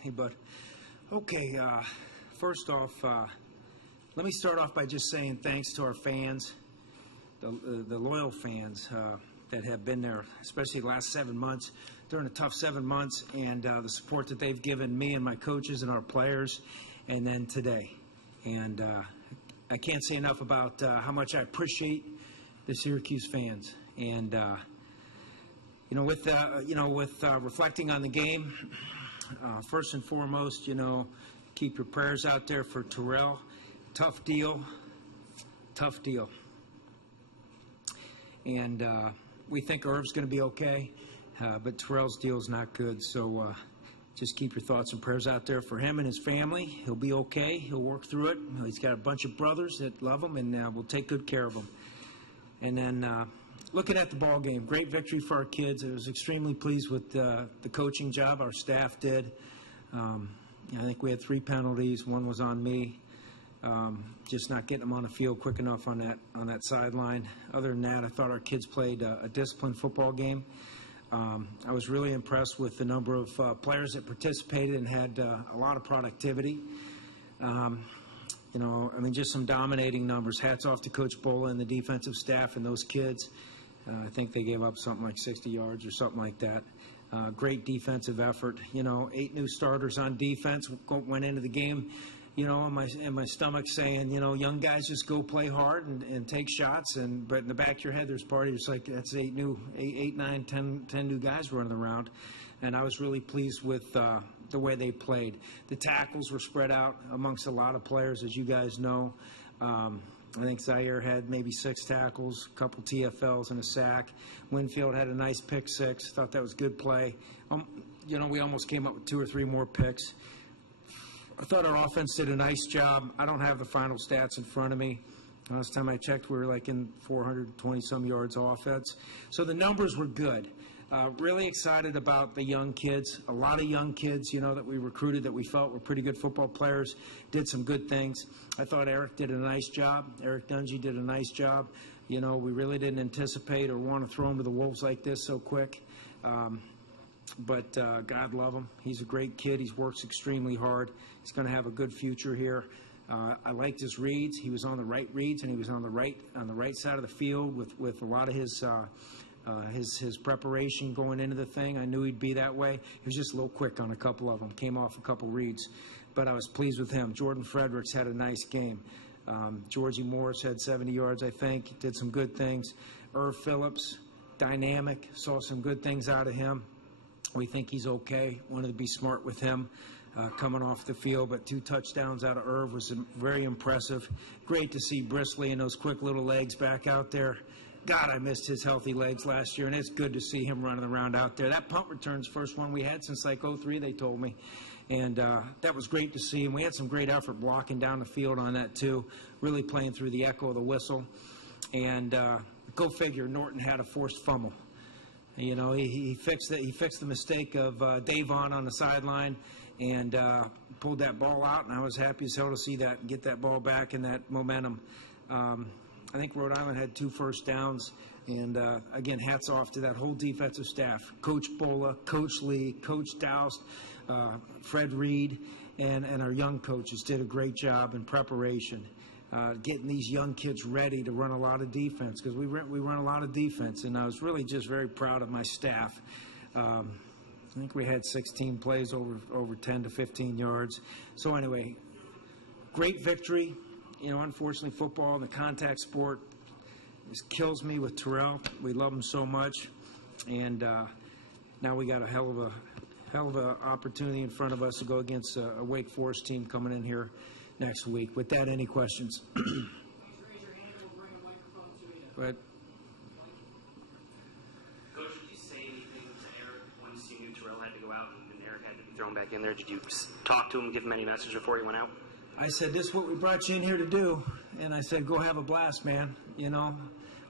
Hey, bud. Okay, first off, let me start off by just saying thanks to our fans, the loyal fans that have been there, especially the last 7 months, during a tough 7 months, and the support that they've given me and my coaches and our players, and then today. And I can't say enough about how much I appreciate the Syracuse fans. And with reflecting on the game, first and foremost, keep your prayers out there for Terrell. Tough deal. And we think Irv's going to be okay, but Terrell's deal is not good. So just keep your thoughts and prayers out there for him and his family. He'll be okay. He'll work through it. He's got a bunch of brothers that love him, and we'll take good care of him. And then looking at the ball game, great victory for our kids. I was extremely pleased with the coaching job our staff did. I think we had 3 penalties. 1 was on me. Just not getting them on the field quick enough on that sideline. Other than that, I thought our kids played a disciplined football game. I was really impressed with the number of players that participated and had a lot of productivity. Just some dominating numbers. Hats off to Coach Bola and the defensive staff and those kids. I think they gave up something like 60 yards or something like that. Great defensive effort. 8 new starters on defense went into the game, in my stomach saying, young guys just go play hard and take shots. But in the back of your head, there's part of you like, that's 8, 9, 10 new guys running around. And I was really pleased with the way they played. The tackles were spread out amongst a lot of players, as you guys know. I think Zaire had maybe 6 tackles, a couple TFLs and a sack. Winfield had a nice pick 6. Thought that was good play. We almost came up with 2 or 3 more picks. I thought our offense did a nice job. I don't have the final stats in front of me. Last time I checked, we were like in 420-some yards offense. So the numbers were good. Really excited about the young kids. A lot of young kids, that we recruited that we felt were pretty good football players, did some good things. I thought Eric did a nice job. Eric Dungy did a nice job. We really didn't anticipate or want to throw him to the wolves like this so quick. But God love him. He's a great kid. He works extremely hard. He's going to have a good future here. I liked his reads. He was on the right reads, and he was on the right side of the field with a lot of his preparation going into the thing. I knew he'd be that way. He was just a little quick on a couple of them. Came off a couple reads, but I was pleased with him. Jordan Fredericks had a nice game. Georgie Morris had 70 yards, I think. Did some good things. Irv Phillips, dynamic. Saw some good things out of him. We think he's okay. Wanted to be smart with him coming off the field, but 2 touchdowns out of Irv was very impressive. Great to see Brisley and those quick little legs back out there. God, I missed his healthy legs last year, and it's good to see him running around out there. That punt return's first one we had since like 03, they told me. And that was great to see. And we had some great effort blocking down the field on that, too, really playing through the echo of the whistle. And go figure, Norton had a forced fumble. He fixed it. He fixed the mistake of Davon on the sideline and pulled that ball out, and I was happy as hell to see that and get that ball back and that momentum. I think Rhode Island had 2 first downs, and again, hats off to that whole defensive staff. Coach Bola, Coach Lee, Coach Doust, Fred Reed, and our young coaches did a great job in preparation. Getting these young kids ready to run a lot of defense, because we run a lot of defense, and I was really just very proud of my staff. I think we had 16 plays over 10 to 15 yards. So anyway, great victory. Unfortunately, football, the contact sport, just kills me with Terrell. We love him so much, and now we got a hell of a opportunity in front of us to go against a Wake Forest team coming in here next week. With that, any questions? Go ahead. Coach, did you say anything to Eric once you knew Terrell had to go out and Eric had to be thrown back in there? Did you talk to him, give him any message before he went out? I said, this is what we brought you in here to do. And I said, go have a blast, man.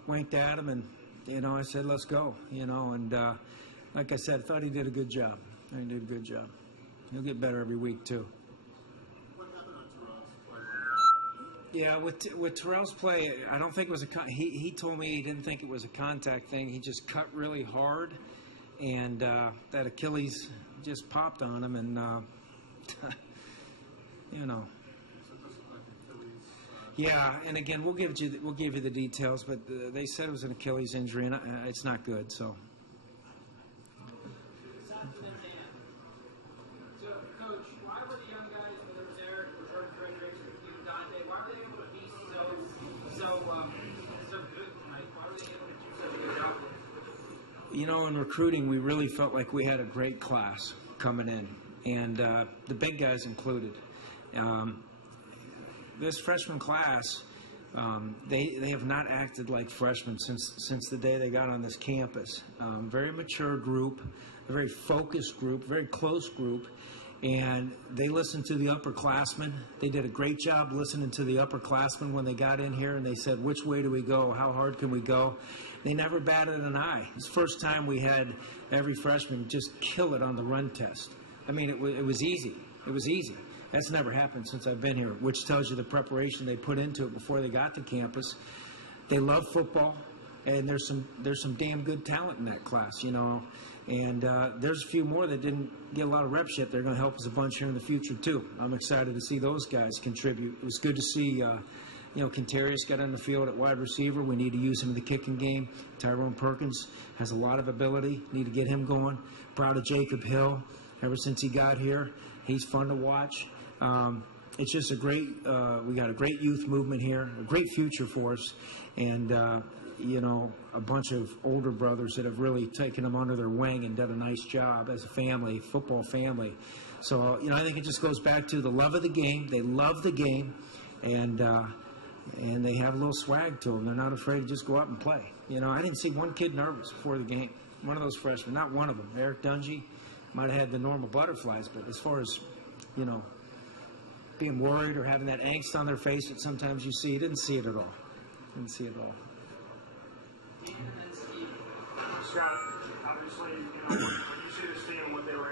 Winked at him, and, I said, let's go. And like I said, I thought he did a good job. He did a good job. He'll get better every week, too. Yeah, with Terrell's play, I don't think it was he told me he didn't think it was a contact thing. He just cut really hard, and that Achilles just popped on him, and you know. Yeah, and again, we'll give you the details, but they said it was an Achilles injury, and it's not good. So. So, Coach, why were the young guys, whether it was Eric or Jordan Fredericks or even Dante, why were they able to be so good tonight? Why were they able to do such a good job? You know, in recruiting, we really felt like we had a great class coming in, and the big guys included. This freshman class, they have not acted like freshmen since the day they got on this campus. Very mature group, a very focused group, very close group, and they listened to the upperclassmen. They did a great job listening to the upperclassmen when they got in here, and they said, which way do we go? How hard can we go? They never batted an eye. It's the first time we had every freshman just kill it on the run test. I mean, it was easy. It was easy. That's never happened since I've been here, which tells you the preparation they put into it before they got to campus. They love football, and there's some damn good talent in that class, you know. And there's a few more that didn't get a lot of reps yet. They're going to help us a bunch here in the future too. I'm excited to see those guys contribute. It was good to see, Quintarius got on the field at wide receiver. We need to use him in the kicking game. Tyrone Perkins has a lot of ability. Need to get him going. Proud of Jacob Hill. Ever since he got here, he's fun to watch. It's just we got a great youth movement here, a great future for us, and, a bunch of older brothers that have really taken them under their wing and done a nice job as a family, football family. So, I think it just goes back to the love of the game. They love the game, and they have a little swag to them. They're not afraid to just go out and play. I didn't see one kid nervous before the game, one of those freshmen, not one of them. Eric Dungy might have had the normal butterflies, but as far as, being worried or having that angst on their face that sometimes you see, didn't see it at all. Didn't see it at all. Scott, obviously, when you see this team, what they were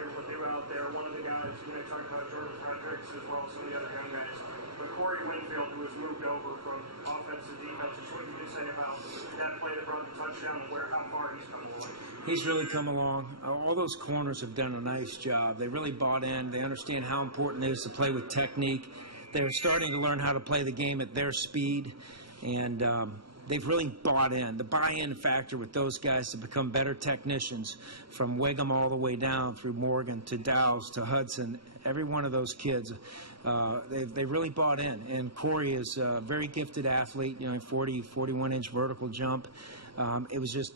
out there, one of the guys, they talked about Jordan Fredericks as well as some of the other young guys, but Corey Winfield, who was moved over from offense to defense, what did you say about that play that brought the touchdown and how far he's come along? He's really come along. All those corners have done a nice job. They really bought in. They understand how important it is to play with technique. They're starting to learn how to play the game at their speed, and they've really bought in. The buy-in factor with those guys to become better technicians, from Wiggum all the way down through Morgan to Dowse to Hudson, every one of those kids, they really bought in. And Corey is a very gifted athlete, 41-inch vertical jump. It was just,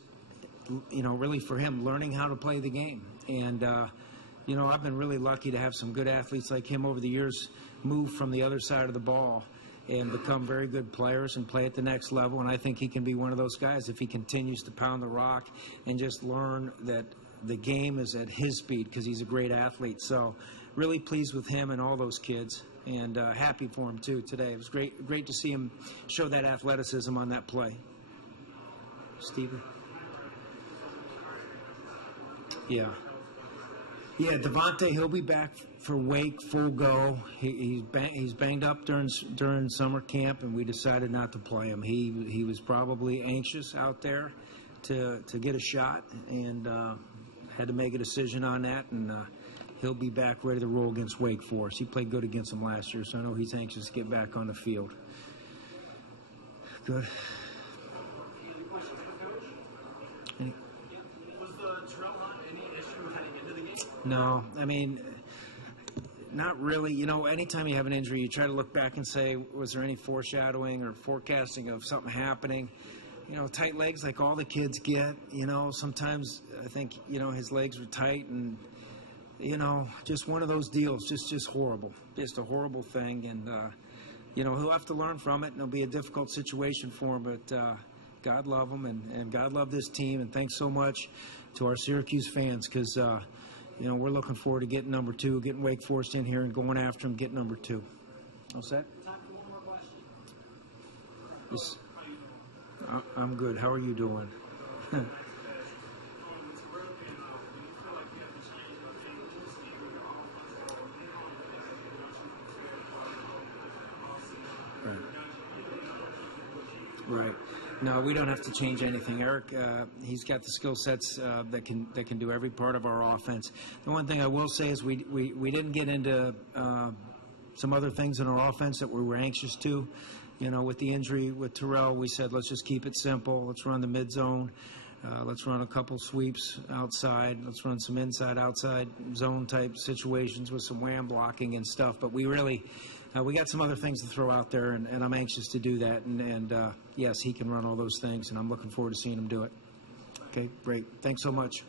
really for him, learning how to play the game. And, I've been really lucky to have some good athletes like him over the years move from the other side of the ball and become very good players and play at the next level. And I think he can be one of those guys if he continues to pound the rock and just learn that the game is at his speed, because he's a great athlete. So really pleased with him and all those kids, and happy for him too today. It was great to see him show that athleticism on that play. Steven? Yeah. Yeah, Devontae, he'll be back for Wake full go. He's banged up during summer camp, and we decided not to play him. He was probably anxious out there to get a shot, and had to make a decision on that, and he'll be back ready to roll against Wake Forest. He played good against them last year, so I know he's anxious to get back on the field. Good. No, I mean, not really. Anytime you have an injury, you try to look back and say, was there any foreshadowing or forecasting of something happening? Tight legs like all the kids get. Sometimes I think, his legs were tight, and, just one of those deals, just horrible. Just a horrible thing. And, he'll have to learn from it, and it'll be a difficult situation for him. But God love him, and God love this team. And thanks so much to our Syracuse fans, because, we're looking forward to getting number 2, getting Wake Forest in here and going after them, getting number 2. All set? Time for one more question. Yes. I'm good. How are you doing? Right. No, we don't have to change anything. Eric, he's got the skill sets that can do every part of our offense. The one thing I will say is we didn't get into some other things in our offense that we were anxious to. You know, with the injury with Terrell, we said let's just keep it simple. Let's run the mid zone. Let's run a couple sweeps outside. Let's run some inside-outside zone type situations with some wham blocking and stuff. But we really, we got some other things to throw out there, and I'm anxious to do that. And yes, he can run all those things, and I'm looking forward to seeing him do it. Okay, great. Thanks so much.